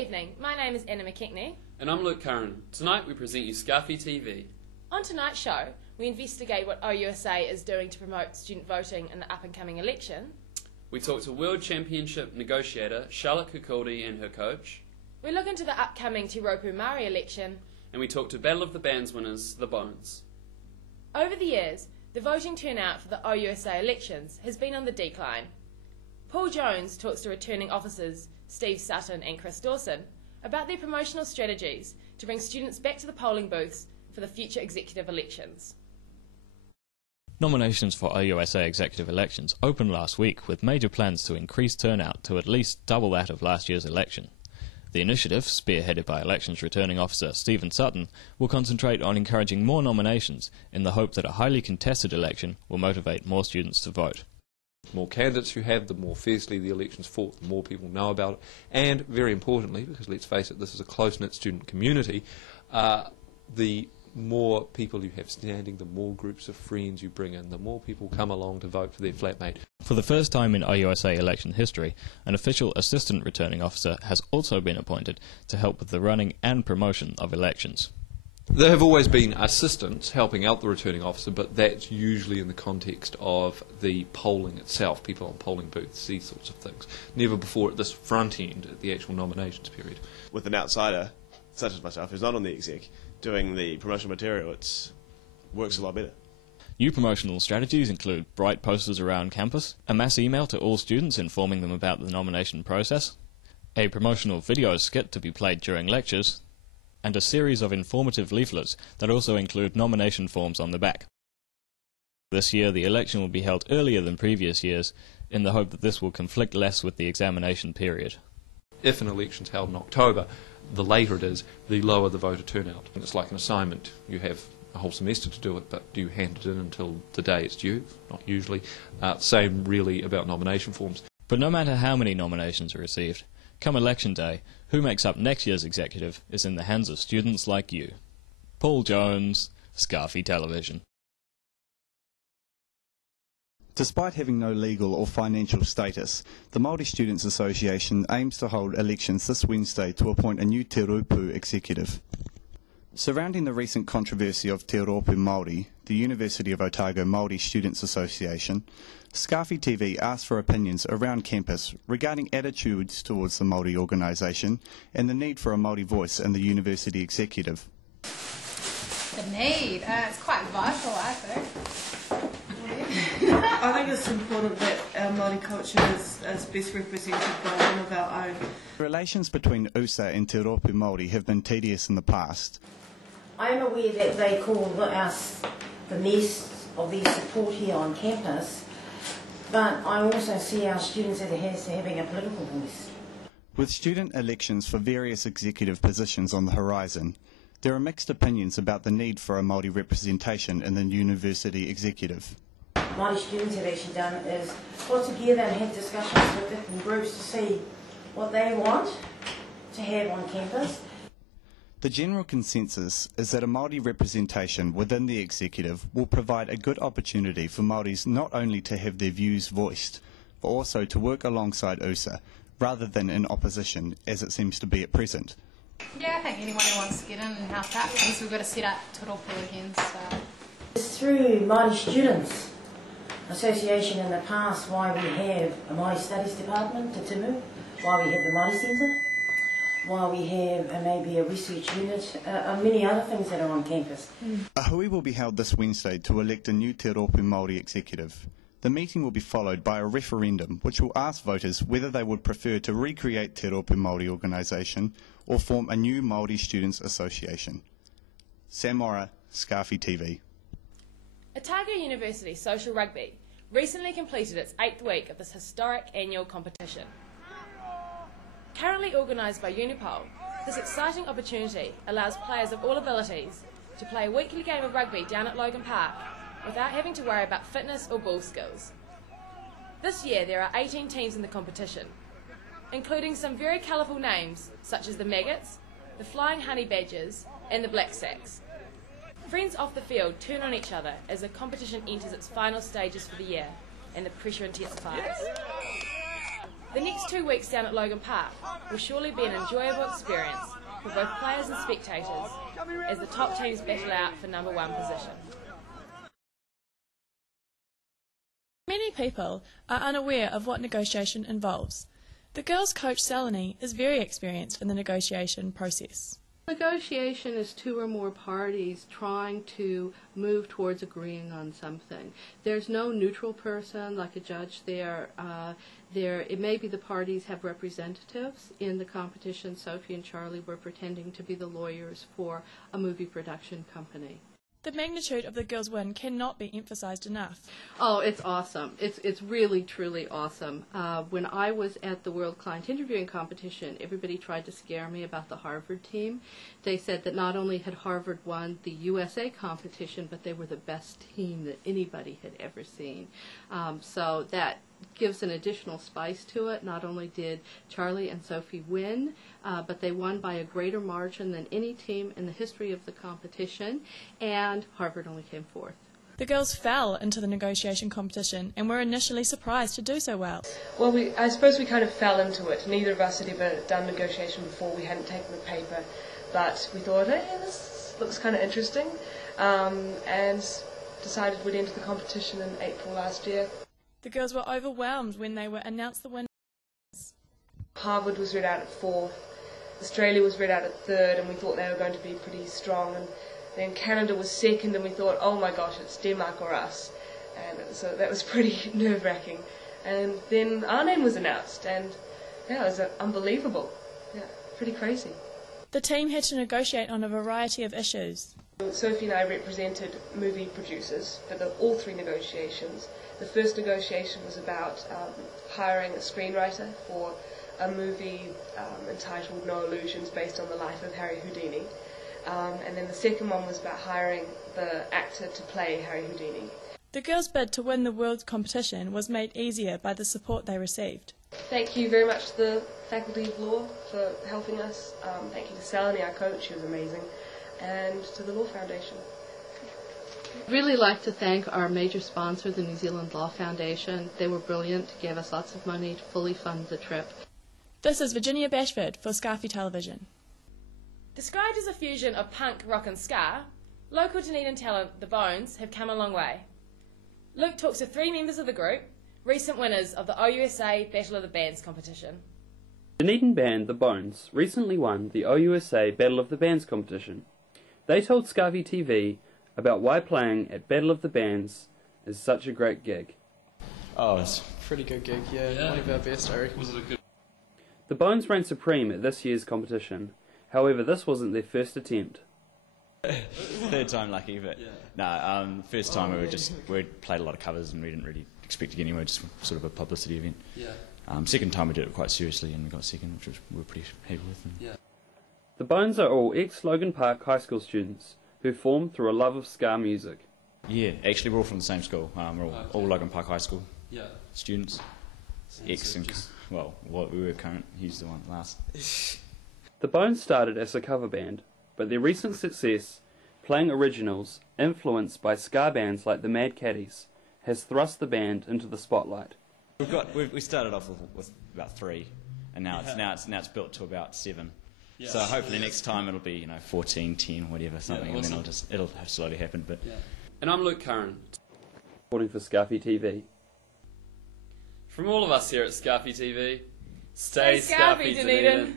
evening, my name is Anna McKechnie. And I'm Luke Curran. Tonight we present you Scarfie TV. On tonight's show, we investigate what OUSA is doing to promote student voting in the up-and-coming election. We talk to World Championship negotiator Charlotte Kukuldi and her coach. We look into the upcoming Te Raupu Māori election. And we talk to Battle of the Bands winners, the Bones. Over the years, the voting turnout for the OUSA elections has been on the decline. Paul Jones talks to returning officers Steve Sutton and Chris Dawson about their promotional strategies to bring students back to the polling booths for the future executive elections. Nominations for OUSA executive elections opened last week with major plans to increase turnout to at least double that of last year's election. The initiative, spearheaded by Elections Returning Officer Stephen Sutton, will concentrate on encouraging more nominations in the hope that a highly contested election will motivate more students to vote. The more candidates you have, the more fiercely the election's fought, the more people know about it, and very importantly, because let's face it, this is a close-knit student community, the more people you have standing, the more groups of friends you bring in, the more people come along to vote for their flatmate. For the first time in OUSA election history, an official assistant returning officer has also been appointed to help with the running and promotion of elections. There have always been assistants helping out the returning officer, but that's usually in the context of the polling itself, people on polling booths, these sorts of things. Never before at this front end, at the actual nominations period. With an outsider, such as myself, who's not on the exec, doing the promotional material, it works a lot better. New promotional strategies include bright posters around campus, a mass email to all students informing them about the nomination process, a promotional video skit to be played during lectures, and a series of informative leaflets that also include nomination forms on the back. This year the election will be held earlier than previous years in the hope that this will conflict less with the examination period. If an election's held in October, the later it is, the lower the voter turnout. And it's like an assignment. You have a whole semester to do it, but do you hand it in until the day it's due? Not usually. Same really about nomination forms. But no matter how many nominations are received, come election day, who makes up next year's executive is in the hands of students like you. Paul Jones, Scarfie Television. Despite having no legal or financial status, the Māori Students Association aims to hold elections this Wednesday to appoint a new Te Raupu executive. Surrounding the recent controversy of Te Raupu Māori, the University of Otago Māori Students Association, Scarfie TV asked for opinions around campus regarding attitudes towards the Māori organisation and the need for a Māori voice in the university executive. The need? It's quite vital, I think. I think it's important that our Māori culture is best represented by one of our own. Relations between OUSA and Te Raupu Māori have been tedious in the past. I am aware that they call us the nest of their support here on campus, but I also see our students as having a political voice. With student elections for various executive positions on the horizon, there are mixed opinions about the need for a Māori representation in the university executive. Māori students have actually done is got together and had discussions with different groups to see what they want to have on campus. The general consensus is that a Māori representation within the executive will provide a good opportunity for Māoris not only to have their views voiced, but also to work alongside OUSA, rather than in opposition, as it seems to be at present. Yeah, I think anyone who wants to get in and help out, because we've got to set up Te Raupu again, so... It's through Māori Students Association in the past why we have a Māori Studies Department, Te Timu, why we have the Māori Centre, why we have maybe a research unit, many other things that are on campus. A hui will be held this Wednesday to elect a new Te Raupu Māori executive. The meeting will be followed by a referendum which will ask voters whether they would prefer to recreate Te Raupu Māori organisation or form a new Māori Students Association. Sam Mora, Scarfie TV. Otago University Social Rugby recently completed its 8th week of this historic annual competition. Currently organised by Unipol, this exciting opportunity allows players of all abilities to play a weekly game of rugby down at Logan Park without having to worry about fitness or ball skills. This year there are 18 teams in the competition, including some very colourful names such as the Maggots, the Flying Honey Badgers and the Black Sacks. Friends off the field turn on each other as the competition enters its final stages for the year and the pressure intensifies. The next 2 weeks down at Logan Park will surely be an enjoyable experience for both players and spectators as the top teams battle out for number 1 position. Many people are unaware of what negotiation involves. The girls' coach Saloni is very experienced in the negotiation process. Negotiation is 2 or more parties trying to move towards agreeing on something. There's no neutral person like a judge there. It may be the parties have representatives. In the competition, Sophie and Charlie were pretending to be the lawyers for a movie production company. The magnitude of the girls' win cannot be emphasized enough. Oh, it's awesome. It's really, truly awesome. When I was at the World Client Interviewing Competition, everybody tried to scare me about the Harvard team. They said that not only had Harvard won the USA competition, but they were the best team that anybody had ever seen. So that gives an additional spice to it. Not only did Charlie and Sophie win, but they won by a greater margin than any team in the history of the competition, and Harvard only came 4th. The girls fell into the negotiation competition and were initially surprised to do so well. Well, I suppose we kind of fell into it. Neither of us had ever done negotiation before. We hadn't taken the paper, but we thought, hey, this looks kind of interesting, and decided we'd enter the competition in April last year. The girls were overwhelmed when they were announced the winners. Harvard was read out at 4th, Australia was read out at 3rd, and we thought they were going to be pretty strong. And then Canada was 2nd, and we thought, oh my gosh, it's Denmark or us. And so that was pretty nerve-wracking. And then our name was announced, and yeah, it was unbelievable. Yeah, pretty crazy. The team had to negotiate on a variety of issues. Sophie and I represented movie producers for all 3 negotiations. The first negotiation was about hiring a screenwriter for a movie entitled No Illusions, based on the life of Harry Houdini. And then the second one was about hiring the actor to play Harry Houdini. The girls' bid to win the world competition was made easier by the support they received. Thank you very much to the Faculty of Law for helping us. Thank you to Saloni, our coach, who was amazing, and to the Law Foundation. I'd really like to thank our major sponsor, the New Zealand Law Foundation. They were brilliant, gave us lots of money to fully fund the trip. This is Virginia Bashford for Scarfie Television. Described as a fusion of punk, rock and ska, local Dunedin talent The Bones have come a long way. Luke talks to 3 members of the group, recent winners of the OUSA Battle of the Bands competition. Dunedin band The Bones recently won the OUSA Battle of the Bands competition. They told Scarfie TV about why playing at Battle of the Bands is such a great gig. Oh, it's a pretty good gig, yeah. One of our best, I reckon. Was it a good? The Bones ran supreme at this year's competition. However, this wasn't their first attempt. 3rd time lucky, but first time we played a lot of covers and we didn't really expect to get anywhere, just sort of a publicity event. Second time we did it quite seriously and we got 2nd, which we were pretty happy with. The Bones are all ex-Logan Park High School students who formed through a love of ska music. Yeah, actually we're all from the same school. We're all Logan Park High School students. What we were current, he's the one last. The Bones started as a cover band, but their recent success, playing originals influenced by ska bands like the Mad Caddies, has thrust the band into the spotlight. We started off with about 3, and now it's built to about 7. So hopefully next time it'll be 14, 10, whatever, something, and then it'll slowly happen. But And I'm Luke Curran, reporting for Scarfie TV. From all of us here at Scarfie TV, stay Scarfie, Dunedin.